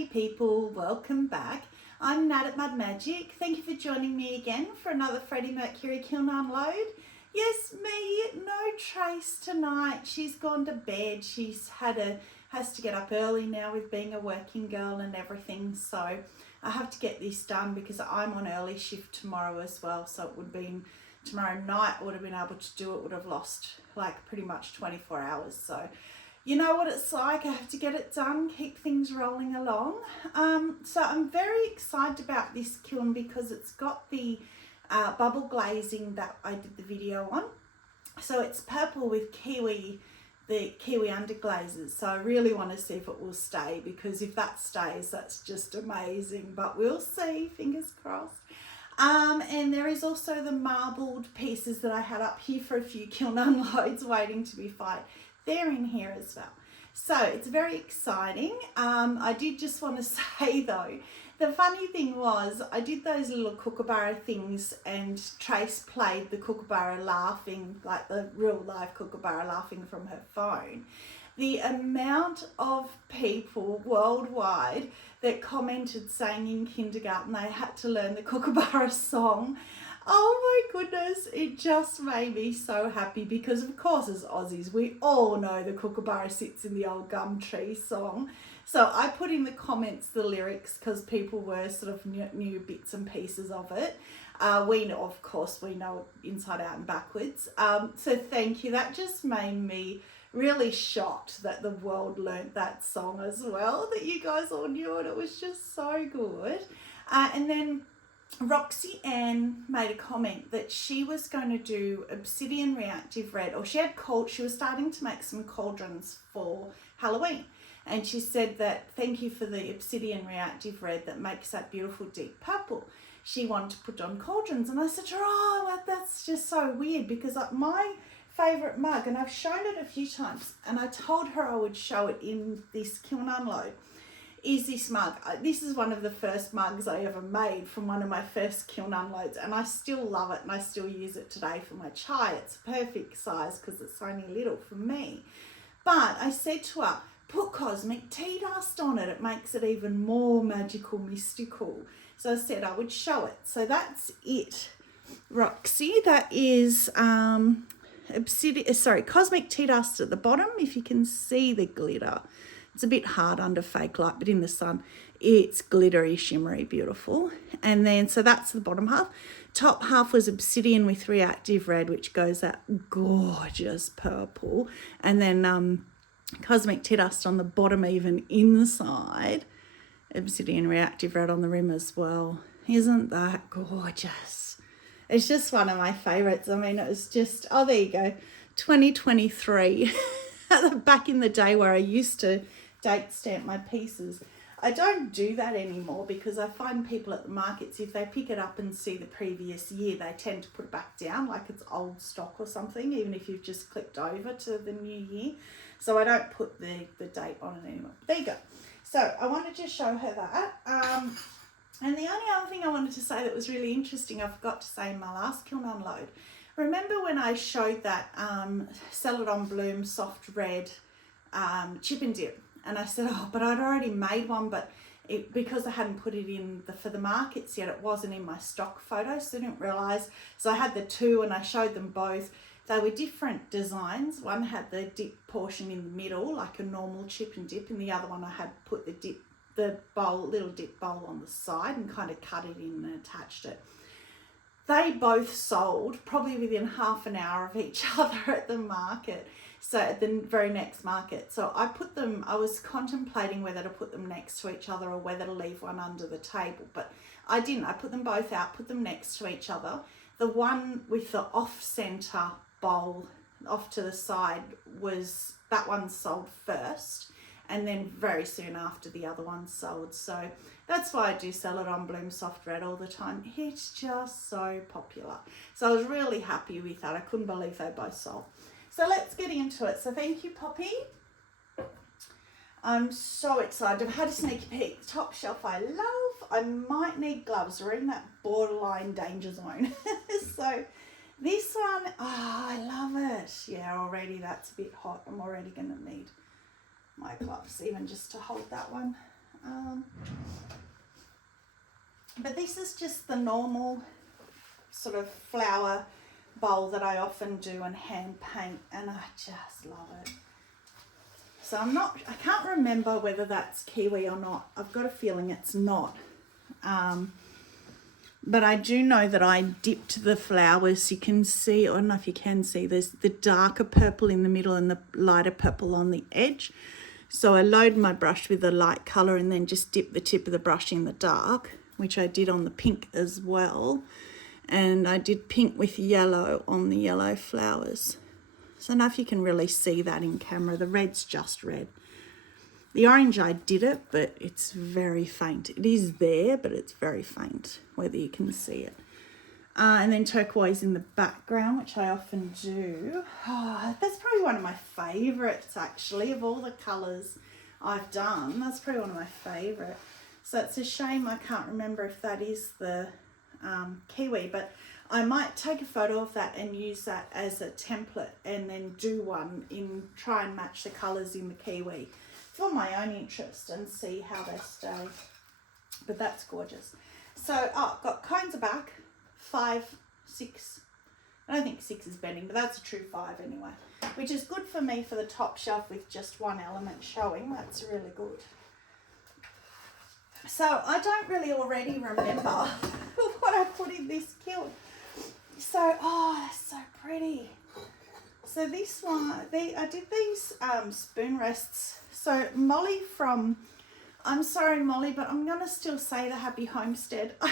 Howdy people, welcome back. I'm Nat at Mud Magic. Thank you for joining me again for another Freddie Mercury kiln unload. Yes, me, no Trace tonight. She's gone to bed. Has to get up early now with being a working girl and everything. So I have to get this done because I'm on early shift tomorrow as well. So it would have been tomorrow night I would have been able to do it, would have lost like pretty much 24 hours. So you know what it's like, I have to get it done, keep things rolling along. So I'm very excited about this kiln because it's got the bubble glazing that I did the video on. So it's purple with the kiwi underglazes. So I really want to see if it will stay, because if that stays, that's just amazing. But we'll see, fingers crossed. And there is also the marbled pieces that I had up here for a few kiln unloads waiting to be fired. They're in here as well. So it's very exciting. I did just want to say though, the funny thing was I did those little kookaburra things and Trace played the kookaburra laughing, like the real live kookaburra laughing from her phone. The amount of people worldwide that commented saying in kindergarten they had to learn the kookaburra song. Oh my goodness, it just made me so happy because of course as Aussies we all know the kookaburra sits in the old gum tree song. So I put in the comments the lyrics because people were sort of new bits and pieces of it. We know, of course, we know it inside out and backwards. So thank you, that just made me really shocked that the world learnt that song as well, that you guys all knew it. It was just so good. And then Roxy Ann made a comment that she was going to do obsidian reactive red, or she was starting to make some cauldrons for Halloween. And she said that thank you for the obsidian reactive red that makes that beautiful deep purple. She wanted to put on cauldrons. And I said to her, oh, well, that's just so weird, because my favourite mug, and I've shown it a few times, and I told her I would show it in this kiln unload, is this mug. This is one of the first mugs I ever made from one of my first kiln unloads, and I still love it and I still use it today for my chai. It's a perfect size because it's only little for me. But I said to her, put cosmic tea dust on it. It makes it even more magical, mystical. So I said I would show it. So that's it, Roxy. That is cosmic tea dust at the bottom, if you can see the glitter. It's a bit hard under fake light, but in the sun, it's glittery, shimmery, beautiful. And then, so that's the bottom half. Top half was obsidian with reactive red, which goes that gorgeous purple. And then cosmic tea dust on the bottom, even inside. Obsidian reactive red on the rim as well. Isn't that gorgeous? It's just one of my favorites. I mean, it was just, oh, there you go. 2023. Back in the day where I used to date stamp my pieces. I don't do that anymore because I find people at the markets, if they pick it up and see the previous year, they tend to put it back down like it's old stock or something, even if you've just clicked over to the new year. So I don't put the date on it anymore. There you go. So I wanted to show her that. And the only other thing I wanted to say that was really interesting, I forgot to say in my last kiln unload. Remember when I showed that Celadon Bloom soft red chip and dip? And I said, oh, but I'd already made one, but because I hadn't put it in for the markets yet, it wasn't in my stock photos, so I didn't realise. So I had the two and I showed them both. They were different designs. One had the dip portion in the middle, like a normal chip and dip, and the other one I had put little dip bowl on the side and kind of cut it in and attached it. They both sold probably within half an hour of each other at the market. So at the very next market. So I was contemplating whether to put them next to each other or whether to leave one under the table, but I didn't. I put them both out, put them next to each other. The one with the off-center bowl off to the side that one sold first, and then very soon after the other one sold. So that's why I do Celadon Bloom Soft Red all the time. It's just so popular. So I was really happy with that. I couldn't believe they both sold. So let's get into it. So thank you, Poppy. I'm so excited. I've had a sneaky peek. The top shelf I love. I might need gloves. We're in that borderline danger zone. So this one, I love it. Yeah, already that's a bit hot. I'm already going to need my gloves, even just to hold that one. But this is just the normal sort of flower bowl that I often do and hand paint, and I just love it. So I can't remember whether that's kiwi or not. I've got a feeling it's not. But I do know that I dipped the flowers. You can see, I don't know if you can see, there's the darker purple in the middle and the lighter purple on the edge. So I load my brush with the light colour and then just dip the tip of the brush in the dark, which I did on the pink as well. And I did pink with yellow on the yellow flowers. So I don't know if you can really see that in camera. The red's just red. The orange, I did it, but it's very faint. It is there, but it's very faint, whether you can see it. And then turquoise in the background, which I often do. Oh, that's probably one of my favourites, actually, of all the colours I've done. That's probably one of my favourite. So it's a shame I can't remember if that is the kiwi, but I might take a photo of that and use that as a template and then do one try and match the colours in the kiwi for my own interest and see how they stay. But that's gorgeous. So I've got cones are back, 5, 6. I don't think 6 is bending, but that's a true 5 anyway, which is good for me for the top shelf with just one element showing. That's really good. So I don't really already remember what I put in this kiln. So, oh, that's so pretty. So this one, I did these spoon rests. So Molly I'm sorry Molly, but I'm going to still say the Happy Homestead. I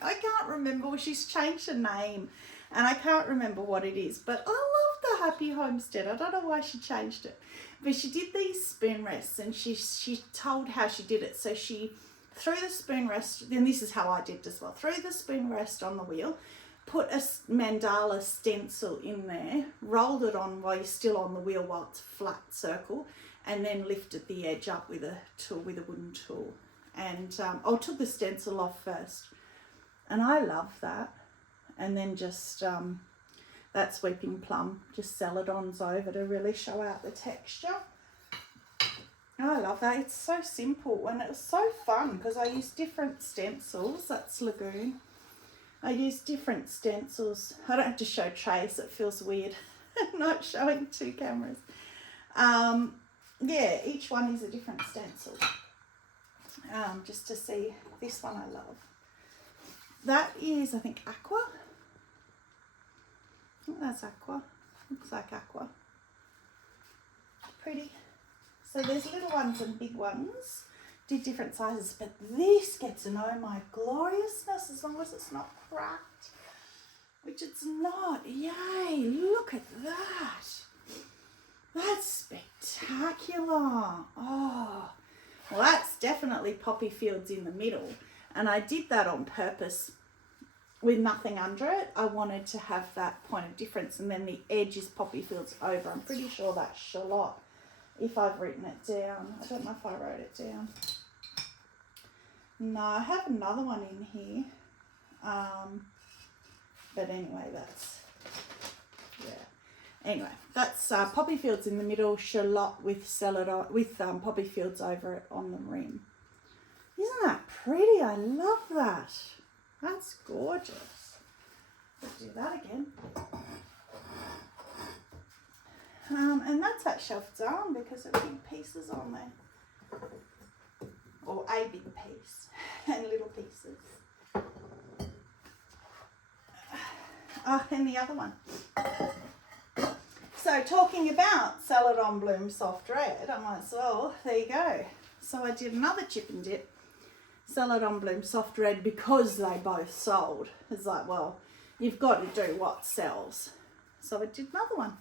can't remember. She's changed her name and I can't remember what it is. But I love the Happy Homestead. I don't know why she changed it. But she did these spoon rests and she told how she did it. So she threw the spoon rest, and this is how I did it as well. Threw the spoon rest on the wheel, put a mandala stencil in there, rolled it on while you're still on the wheel while it's a flat circle, and then lifted the edge up with a wooden tool. And I took the stencil off first, and I love that. And then just that sweeping plum, just celadons over to really show out the texture. I love that. It's so simple and it was so fun because I used different stencils. That's Lagoon. I used different stencils. I don't have to show trays. It feels weird not showing 2 cameras. Yeah, each one is a different stencil. Just to see. This one I love. That is, I think, aqua. I think that's aqua. Looks like aqua. Pretty. So there's little ones and big ones, did different sizes, but this gets an oh my gloriousness as long as it's not cracked, which it's not. Yay, look at that. That's spectacular. Oh, well that's definitely poppy fields in the middle, and I did that on purpose with nothing under it. I wanted to have that point of difference, and then the edge is poppy fields over. I'm pretty sure that's shallot. If I've written it down. I don't know if I wrote it down. No, I have another one in here. But anyway, that's, yeah. Anyway, that's poppy fields in the middle, shallot with celadon, with poppy fields over it on the rim. Isn't that pretty? I love that. That's gorgeous. Let's do that again. And that's that shelf done because there are big pieces on there. Or a big piece and little pieces. Oh, and the other one. So talking about Celadon Bloom Soft Red, I might as well, there you go. So I did another chip and dip, Celadon Bloom Soft Red, because they both sold. It's like, well, you've got to do what sells. So I did another one.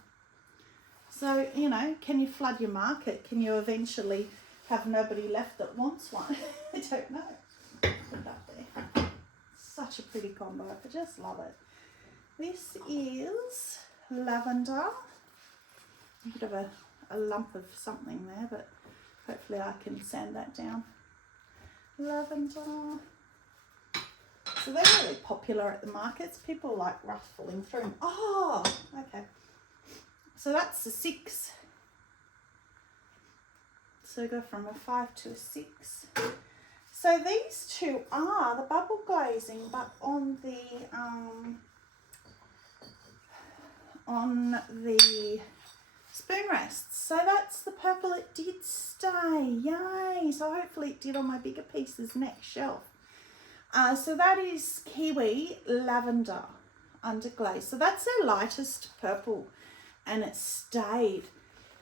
So, you know, can you flood your market? Can you eventually have nobody left that wants one? I don't know. Put it up there. Such a pretty combo. I just love it. This is lavender. A bit of a lump of something there, but hopefully I can sand that down. Lavender. So they're really popular at the markets. People like ruffling through them. Oh, okay. So that's the 6. So go from a 5 to a 6. So these two are the bubble glazing, but on the spoon rests. So that's the purple. It did stay. Yay. So hopefully it did on my bigger pieces next shelf. So that is Kiwi Lavender Underglaze. So that's their lightest purple, and it stayed.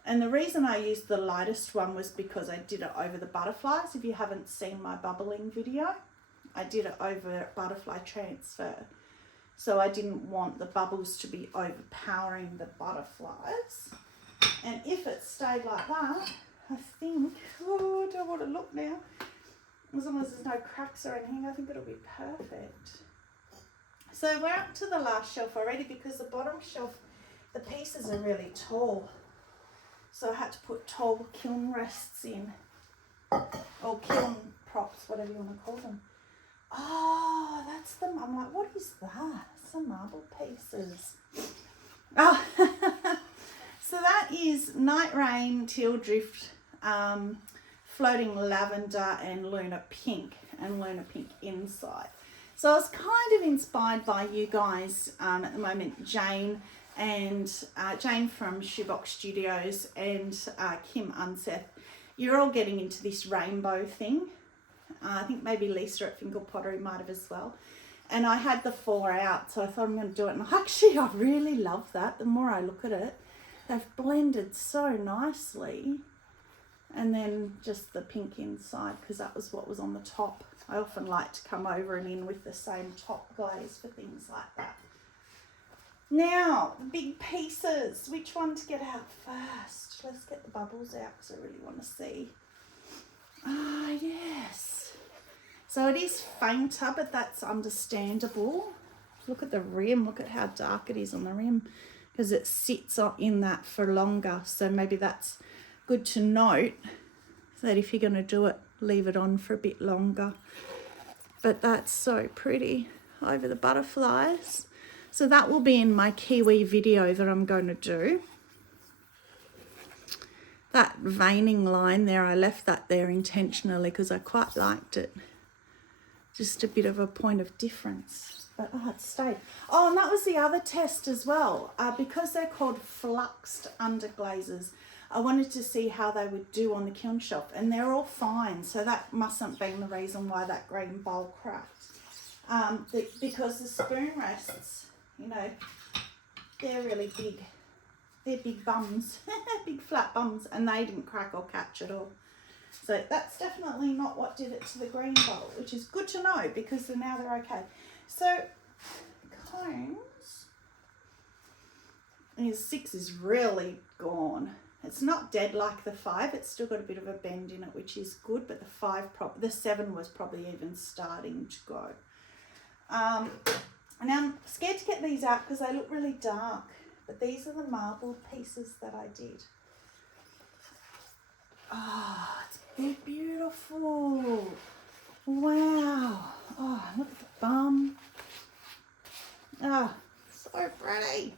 And the reason I used the lightest one was because I did it over the butterflies. If you haven't seen my bubbling video, I did it over butterfly transfer. So I didn't want the bubbles to be overpowering the butterflies. And if it stayed like that, I think, oh, I don't want to look now. As long as there's no cracks or anything, I think it'll be perfect. So we're up to the last shelf already because the bottom shelf, the pieces are really tall. So I had to put tall kiln rests in, or kiln props, whatever you want to call them. Oh, that's them. I'm like, what is that? Some marble pieces. Oh, so that is Night Rain, Teal Drift, Floating Lavender, and Lunar Pink inside. So I was kind of inspired by you guys at the moment, Jane from Shoebox Studios and Kim Unseth. You're all getting into this rainbow thing. I think maybe Lisa at Finkel Pottery might have as well. And I had the 4 out, so I thought I'm going to do it. And actually, I really love that. The more I look at it, they've blended so nicely. And then just the pink inside, because that was what was on the top. I often like to come over and in with the same top glaze for things like that. Now, the big pieces. Which one to get out first? Let's get the bubbles out because I really want to see. Ah, yes. So it is fainter, but that's understandable. Look at the rim. Look at how dark it is on the rim because it sits in that for longer. So maybe that's good to note that if you're going to do it, leave it on for a bit longer. But that's so pretty over the butterflies. So that will be in my Kiwi video that I'm going to do. That veining line there, I left that there intentionally because I quite liked it. Just a bit of a point of difference. But oh, it stayed. Oh, and that was the other test as well. Because they're called fluxed underglazes, I wanted to see how they would do on the kiln shelf. And they're all fine. So that mustn't be the reason why that green bowl cracked. Because the spoon rests, you know, they're really big. They're big bums, big flat bums, and they didn't crack or catch at all. So that's definitely not what did it to the green bowl, which is good to know because now they're okay. So cones, and 6 is really gone. It's not dead like the 5. It's still got a bit of a bend in it, which is good, but the 7 was probably even starting to go. And I'm scared to get these out because they look really dark. But these are the marble pieces that I did. Oh, it's beautiful. Wow. Oh, look at the bum. Oh, so pretty.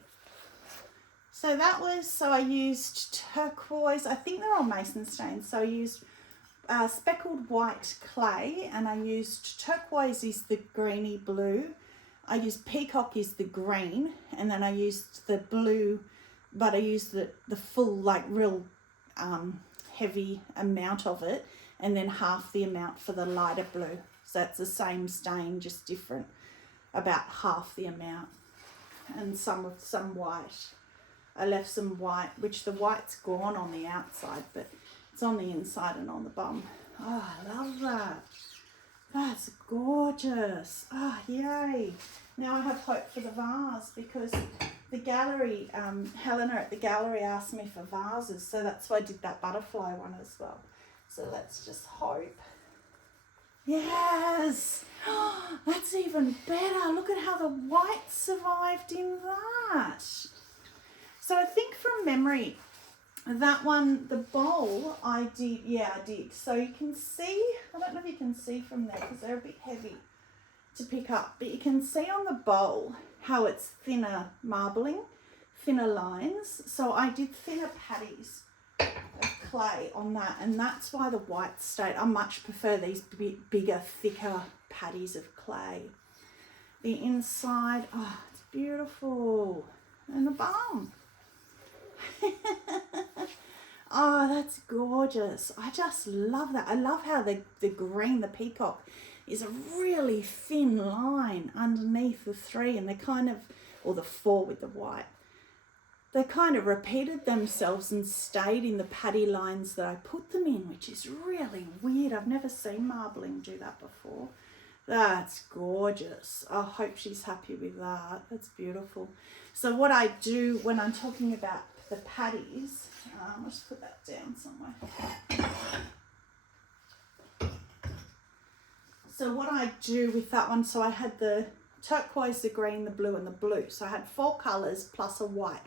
So I used turquoise. I think they're all mason stains. So I used speckled white clay, and I used turquoise is the greeny blue. I used peacock is the green, and then I used the blue, but I used the full, like, real heavy amount of it, and then half the amount for the lighter blue. So it's the same stain, just different, about half the amount, and some white. I left some white, which the white's gone on the outside, but it's on the inside and on the bum. Oh, I love that. That's gorgeous. Oh, yay. Now I have hope for the vase because the gallery, Helena at the gallery asked me for vases. So that's why I did that butterfly one as well. So let's just hope. Yes. Oh, that's even better. Look at how the white survived in that. So I think from memory, that one, the bowl, I did. So you can see, I don't know if you can see from there because they're a bit heavy to pick up, but you can see on the bowl how it's thinner marbling, thinner lines. So I did thinner patties of clay on that, and that's why the white stayed. I much prefer these bigger, thicker patties of clay. The inside, oh, it's beautiful. And the bum. Oh, that's gorgeous. I just love that. I love how the green, the peacock, is a really thin line underneath the 3, and they kind of, or the 4 with the white. They kind of repeated themselves and stayed in the patty lines that I put them in, which is really weird. I've never seen marbling do that before. That's gorgeous. I hope she's happy with that. That's beautiful. So what I do when I'm talking about the patties, I'll just put that down somewhere. So what I do with that one, so I had the turquoise, the green, the blue and the blue. So I had 4 colours plus a white.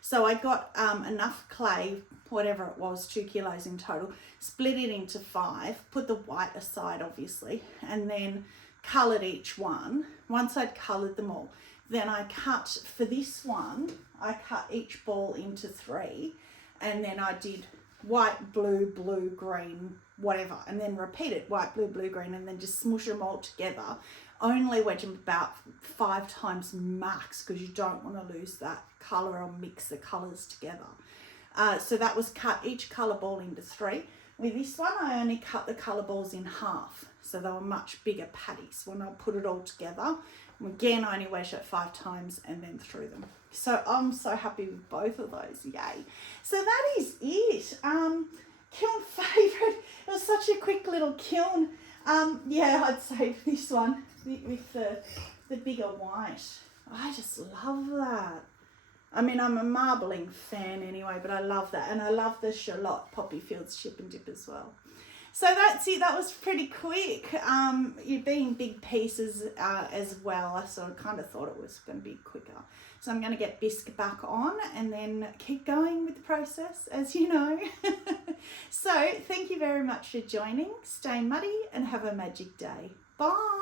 So I got enough clay, whatever it was, 2 kilos in total, split it into 5, put the white aside obviously, and then coloured each one. Once I'd coloured them all, then I cut, for this one, I cut each ball into 3, and then I did white, blue, blue, green, whatever, and then repeated white, blue, blue, green, and then just smush them all together. Only wedge them about 5 times max, because you don't want to lose that colour or mix the colours together. So that was cut each colour ball into 3. With this one, I only cut the colour balls in half, so they were much bigger patties. When I put it all together, again, I only wedged it 5 times and then threw them. So I'm so happy with both of those, yay. So that is it. Kiln favourite, it was such a quick little kiln. Yeah, I'd say this one with the bigger white. I just love that. I mean, I'm a marbling fan anyway, but I love that. And I love the Charlotte Poppy Fields Chip and Dip as well. So that's it. That was pretty quick. You're being big pieces as well. I sort of kind of thought it was going to be quicker. So I'm going to get bisque back on and then keep going with the process, as you know. So thank you very much for joining. Stay muddy and have a magic day. Bye.